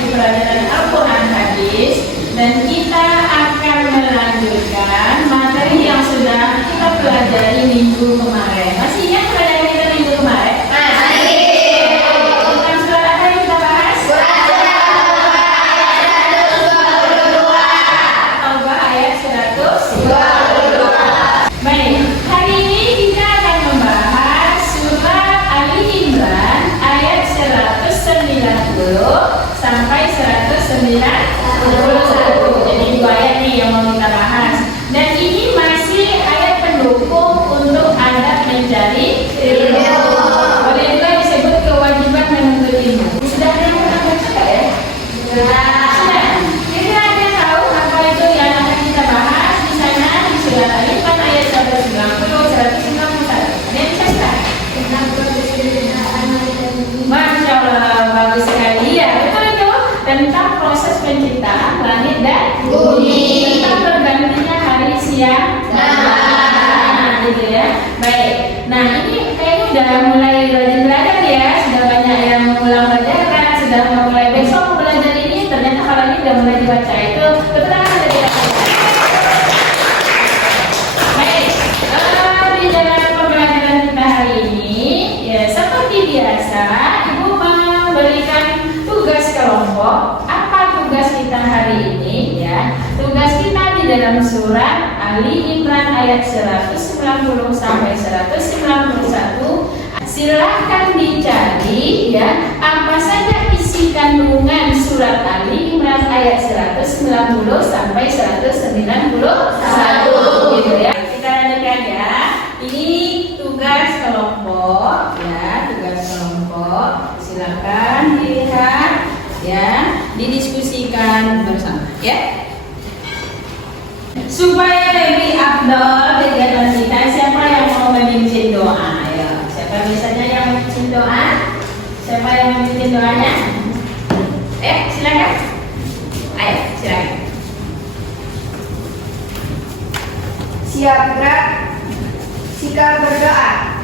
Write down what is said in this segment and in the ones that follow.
di pelajaran Al-Quran Hadis, dan kita akan melanjutkan materi yang sudah kita pelajari minggu kemarin. Masih ingat pelajaran kita minggu kemarin? Tentang surat apa yang kita bahas? Taubah ayat 122. Baik, hari ini kita akan membahas surat Ali Imran ayat 190 sampai 191. Jadi dua ayat nih yang mau kita bahas. Dan ini masih ayat pendukung untuk Anda mencari ilmu. Oleh itu disebut kewajiban menuntut ilmu. Sudah ada yang pernah baca ya? Sudah. Kita ada tahu apa itu yang akan kita bahas di sana di surat Ali Imran ayat 190 191. Ada yang bisa lihat? Masya Allah, bagus sekali ya. Betul itu, tentang proses penciptaan langit dan bumi, tentang bergantinya hari siang gitu ya. Baik, nah ini kayaknya udah mulai rajin belajar ya, sudah banyak yang mengulang pelajaran, sudah mulai besok belajar ini. Ternyata kalau ini udah mulai dibaca itu keterangan dari baik. Di dalam pembelajaran kita hari ini ya seperti biasa, Ibu memberikan tugas kelompok. Apa tugas kita hari ini ya? Tugas kita di dalam surat Ali Imran ayat 190 sampai 191. Silahkan dicari ya apa saja isi kandungan surat Ali Imran ayat 190 sampai 191 gitu ya. Kita lanjutkan ya. Ini tugas kelompok ya, tugas kelompok. Silakan dilihat ya, didiskusikan bersama ya. Supaya lebih afdol kegiatan kita, siapa yang mau memimpin doa? Ayo, siapa biasanya yang memimpin doa? Siapa yang memimpin doanya? Silakan. Ayo, silakan. Siap gerak. Sikap berdoa.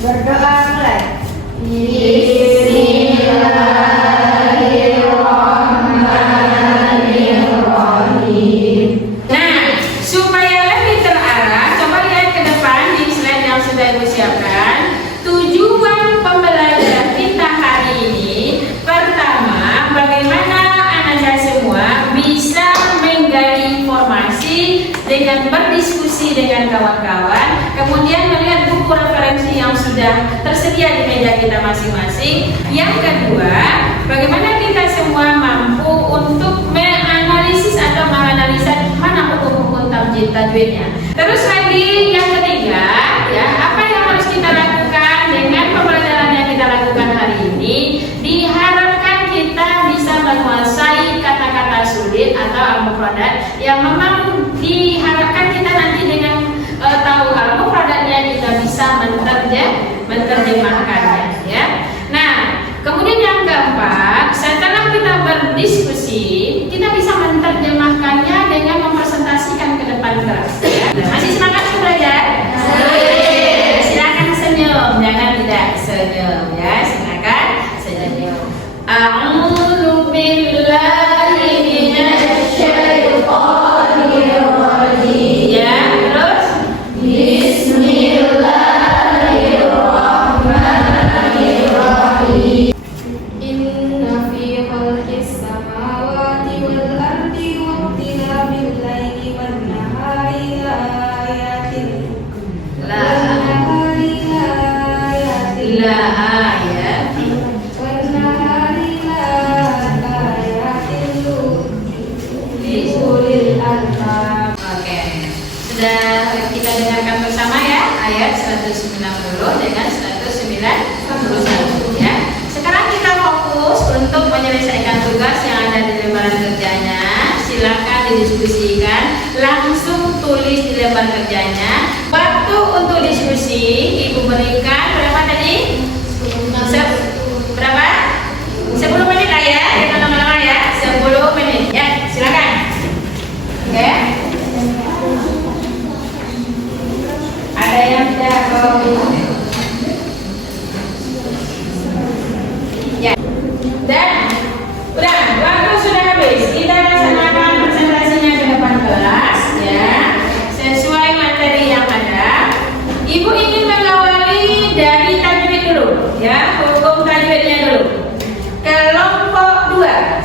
Berdoa mulai. Bismillahirrahmanirrahim. Nah, supaya lebih terarah, coba lihat ke depan di slide yang sudah Ibu siapkan. Tujuan pembelajaran kita hari ini, pertama, bagaimana Anda semua bisa menggali informasi dengan berdiskusi dengan kawan-kawan, kemudian melihat buku referensi yang sudah tersedia di meja kita masing-masing. Yang kedua, bagaimana kita semua mampu untuk menganalisis atau menganalisa mana hukum-hukum tajwidnya. Terus lagi yang ketiga, ya, apa yang harus kita lakukan dengan pembelajaran yang kita lakukan hari ini? Diharapkan kita bisa menguasai kata-kata sulit atau al-mufradat yang memang diharapkan kita nanti dengan tahu al-mufradatnya kita bisa menerjemahkannya ya. Nah, kemudian yang keempat, setelah kita berdiskusi, kita bisa menerjemahkannya dengan mempresentasikan ke depan kelas ya. Masih semangat belajar? Silakan senyum, jangan tidak senyum ya. Silakan senyum. A'udzu billahi minasy syaithanir rajim. Ya, terus Bismillahirrahmanirrahim. Inna fi khalqis samawati wal ardi wa ikhtilafil laili wan nahari ayatin La ayatin wan nahari ayatin li ulil albab. Oke, sudah kita dengarkan bersama ya ayat 190 dengan 191 ya. Sekarang kita fokus untuk menyelesaikan tugas yang ada di lembaran kerjanya. Silakan didiskusikan, langsung tulis di lembar kerjanya. Waktu untuk diskusi Ibu berikan berapa tadi? Berapa? 10 menit lah ya, jangan lama-lama ya. 10 menit ya, silakan. Oke. Ada yang tidak ya. Dan udah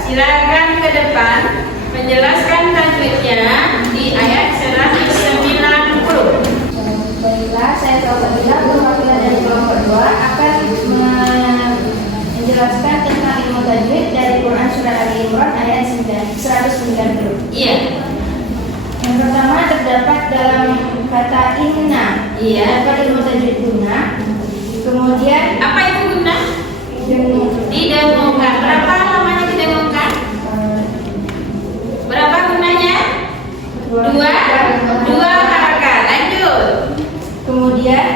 silakan ke depan menjelaskan tajwidnya di ayat 190. Baiklah, saya Taufika, perwakilan dari kelompok 2 akan menjelaskan tentang ilmu tajwid dari Quran Surah Ali Imran ayat 190. Iya. Yang pertama terdapat dalam kata inna. Iya. Terdapat ilmu tajwid guna. Kemudian Apa itu guna? Didengungkan. Berapa lamanya didengungkan? Berapa gunanya? Dua harakat. Lanjut. Kemudian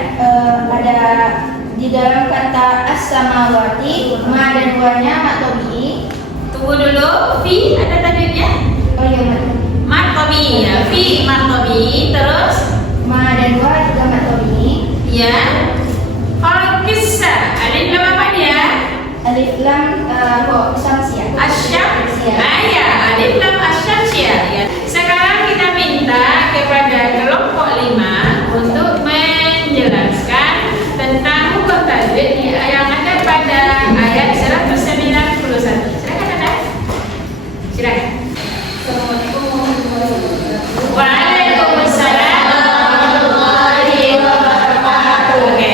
ada di dalam kata as-samawati ma dan wa-nya matobi. Tunggu dulu. Fi ada tajwidnya? Oh iya, Matobi ya. Fi matobi. Terus ma dan wa juga matobi. ya. Kalau kisah alif lam apa dia? Alif lam samsia. Asyamsiyah. Ya, alif lam asyamsiyah ya. Sekarang kita minta kepada kelompok 5 untuk menjelaskan tentang hukum tajwid yang ada pada ayat 191. Silakan Anda. Silakan. Assalamualaikum warahmatullahi wabarakatuh. Waalaikumsalam warahmatullahi wabarakatuh. Oke.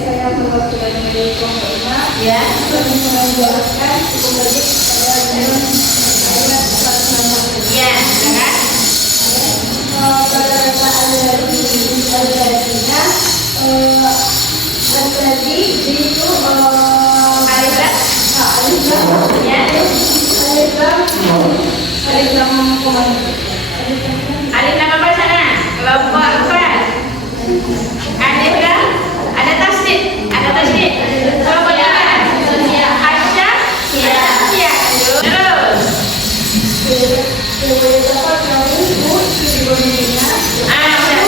Saya perwakilan dari kelompok 5 Ya. menjelaskan hukum tajwid pada ayat 190. Ya, silakan. Pada kata al-ladina al-ladi itu Alif lam. alif lam Ya. alif lam Alif lam apa sana? Kelompok 4. Alif lam ada tasdid, Kelompok 5. Asyam, ya. Terus.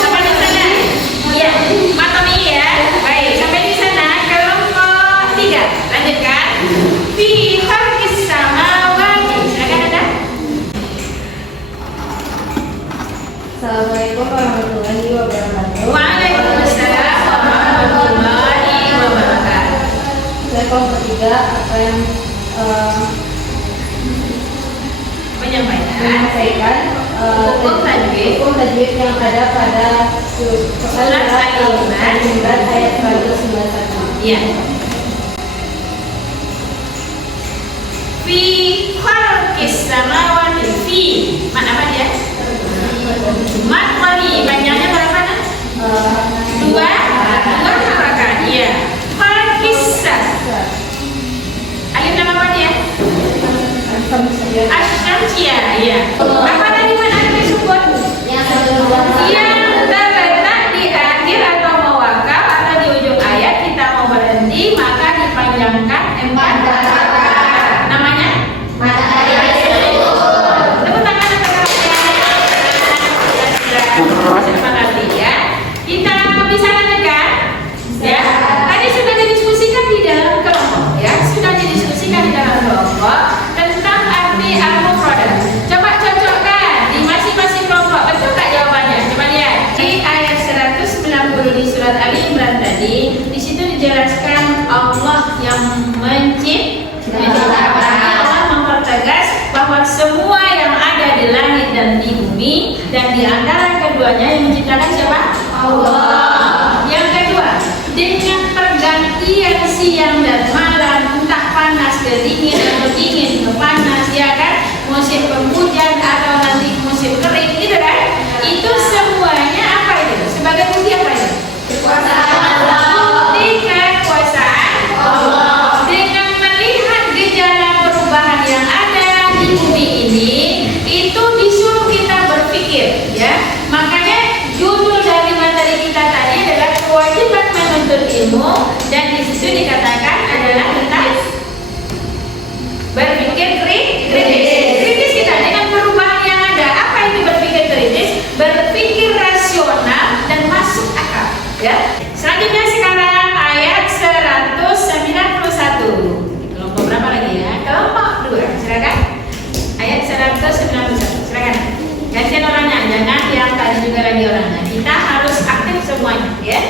Sampai di sana. Ya, matomi ya. Baik, sampai di sana kelompok 3. Lanjutkan. Fi khalqis samawati. Silakan Anda. Assalamualaikum warahmatullahi wabarakatuh. Waalaikumsalam warahmatullahi wabarakatuh. Saya kelompok 3 akan menyampaikan Hukum tajwid yang ada pada Surat Al-Imran ayat 191. Iya. Fi khalqis samawati. Fi mana apa dia? Matwani. Panjangnya berapa kan? Dua harakat. Iya. Khalqis. Alif lam apa dia? Asyamsiyah. Iya. Apa tadi mana disebut? Yang terletak di akhir atau mewakaf atau di ujung ayat kita mau berhenti maka dipanjangkan 4 harakat. Namanya? Tepuk tangan untuk terima kasih ya. Kita bisa lanjutkan ya. Tadi sudah didiskusikan di dalam kelompok ya. Sudah didiskusikan di dalam kelompok tentang arti al-mufradat. Coba cocokkan di masing-masing kelompok. Betul nggak jawabannya? Coba lihat di ayat 190 di surat Ali Imran tadi. Di situ dijelaskan Allah yang menciptakan. Allah mempertegas bahwa semua yang ada di langit dan di bumi dan di antara keduanya yang menciptakan siapa? Allah. Yang kedua, dengan pergantian siang dan malam, entah panas ke dingin atau dingin ke panas, ya kan? Musim penghujan atau nanti musim kering, gitu kan? Itu semuanya apa itu? Sebagai bukti apa itu? Kekuasaan Allah. Bukti kekuasaan Allah. Dengan melihat gejala perubahan yang ada di bumi ini, itu disuruh kita berpikir, ya. Makanya judul dari materi kita tadi adalah kewajiban menuntut ilmu, dan di situ dikatakan adalah tentang berpikir kritis kita dengan perubahan yang ada. Apa itu berpikir kritis? Berpikir rasional dan masuk akal, ya. Selanjutnya sekarang ayat 191. Kelompok berapa lagi ya? Kelompok 2. Silakan. Ayat 191. Silakan. Gantian orangnya, jangan yang tadi juga lagi orangnya. Kita harus aktif semuanya, ya.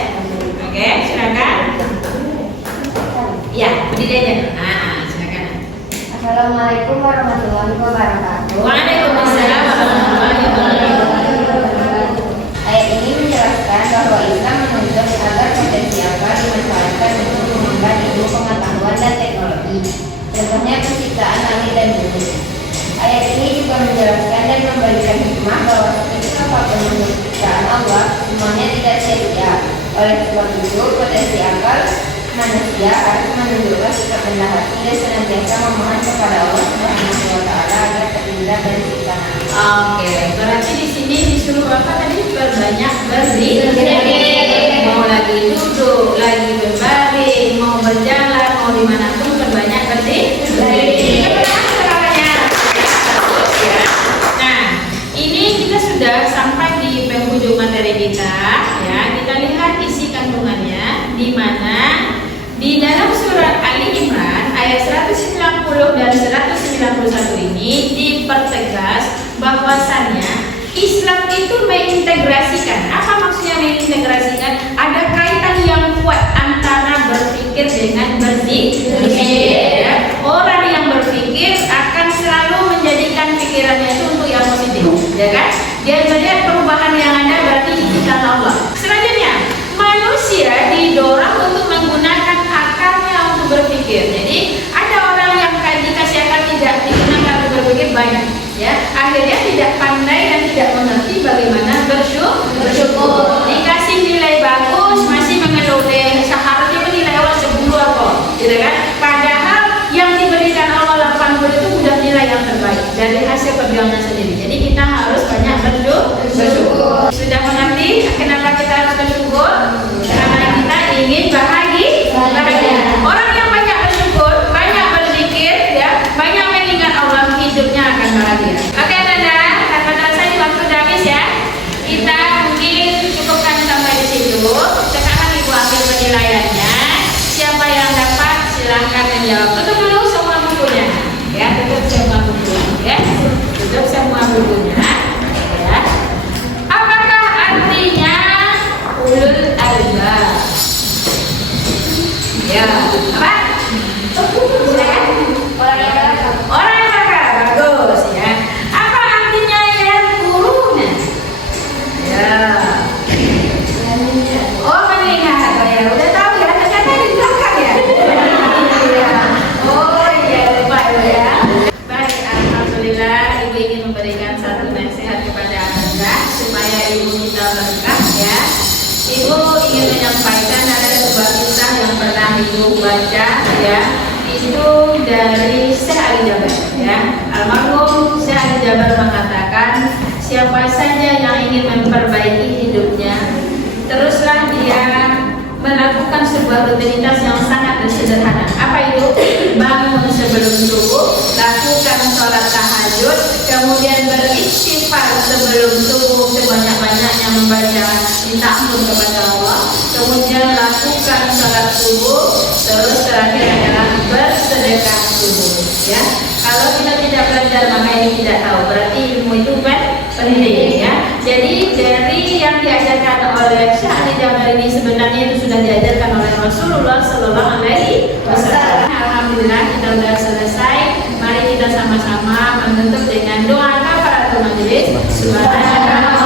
Oke, silakan. Assalamualaikum warahmatullahi wabarakatuh. Waalaikumsalam warahmatullahi wabarakatuh. Ayat ini menjelaskan bahwa Islam menuntut agar potensi akal dimanfaatkan untuk mengembangkan ilmu pengetahuan dan teknologi. Contohnya penciptaan langit dan bumi. Ayat ini juga menjelaskan dan memberikan hikmah bahwa setiap apapun yang ciptaan Allah semuanya tidak sia-sia. Oleh sebab itu, potensi akal manusia harus menunjukkan sikap rendah hati dan senantiasa memohon kepada Allah Subhanahu wa Ta'ala agar terhindar dari siksaan. Oke, berarti di sini disuruh apa tadi? Berbanyak berzikir. Mau lagi duduk, lagi berbaring, mau berjalan, mau dimanapun berbanyak berzikir. Nah, ini kita sudah sampai di penghujung materi kita. Ya, kita lihat isi kandungannya, di mana di dalam surat Ali Imran ayat 190 dan 191 ini dipertegas bahwasannya Islam itu mengintegrasikan. Apa maksudnya mengintegrasikan? Ada kaitan yang kuat antara berpikir dengan berzikir. Ya. Orang yang berpikir akan selalu menjadikan pikirannya itu untuk yang positif, ya kan? Dia melihat perubahan yang ada berarti ciptaan Allah. Selanjutnya, manusia didorong untuk menggunakan akalnya untuk berpikir. Jadi ada orang yang dikasih akal tidak digunakan untuk berpikir banyak, ya. Akhirnya tidak pandai dan tidak mengerti bagaimana bersyukur. Dikasih nilai bagus masih mengeluh deh. Seharusnya nilai awal 10 apa, gitu kan? Padahal yang diberikan Allah 80 itu sudah nilai yang terbaik dari hasil perjuangan sendiri. Jadi kita harus banyak bersyukur. Sudah mengerti kenapa kita harus bersyukur? Karena kita ingin bahagia. Orang yang banyak bersyukur, banyak berzikir, ya, banyak mengingat Allah, hidupnya akan bahagia. Oke, Nanda, karena selesai waktu sudah habis ya. Kita mungkin cukupkan sampai di situ. Sekarang Ibu ambil penilaiannya. Siapa yang dapat silahkan menjawab. Tutup dulu semua bukunya, ya, tutup semua bukunya, ya, tutup semua bukunya, ya. Apakah artinya ulul albab? Ya, apa? Silakan. Orang yang bakar, bagus ya. Apa artinya yang kuruna? Ya. Oh, melihat, ya. Udah tahu ya, ternyata di belakang ya. Oh iya, lupa ya. Baik, alhamdulillah Ibu ingin memberikan satu nasihat kepada Anda supaya Ibu kita berkah ya. Ibu ingin menyampaikan ada sebuah kisah yang pernah Ibu baca ya. Itu dari Syekh Ali Jaber ya. Almarhum Syekh Ali Jaber mengatakan, siapa saja yang ingin memperbaiki hidupnya, teruslah dia melakukan sebuah rutinitas yang sangat sederhana. Apa itu? Bangun sebelum subuh, lakukan sholat tahajud, kemudian beristighfar sebelum subuh sebanyak-banyaknya, membaca minta ampun kepada Allah, kemudian lakukan sholat subuh, terus terakhir adalah bersedekah subuh. Ya, kalau kita tidak belajar maka ini tidak tahu. Berarti ilmu itu penting ya. Jadi dari yang diajarkan oleh Syekh Ali Jaber ini sebenarnya itu sudah diajarkan oleh Rasulullah Sallallahu Alaihi Wasallam. Alhamdulillah kita sudah selesai. Mari kita sama-sama menutup dengan doa kafaratul majelis. Subhanallah.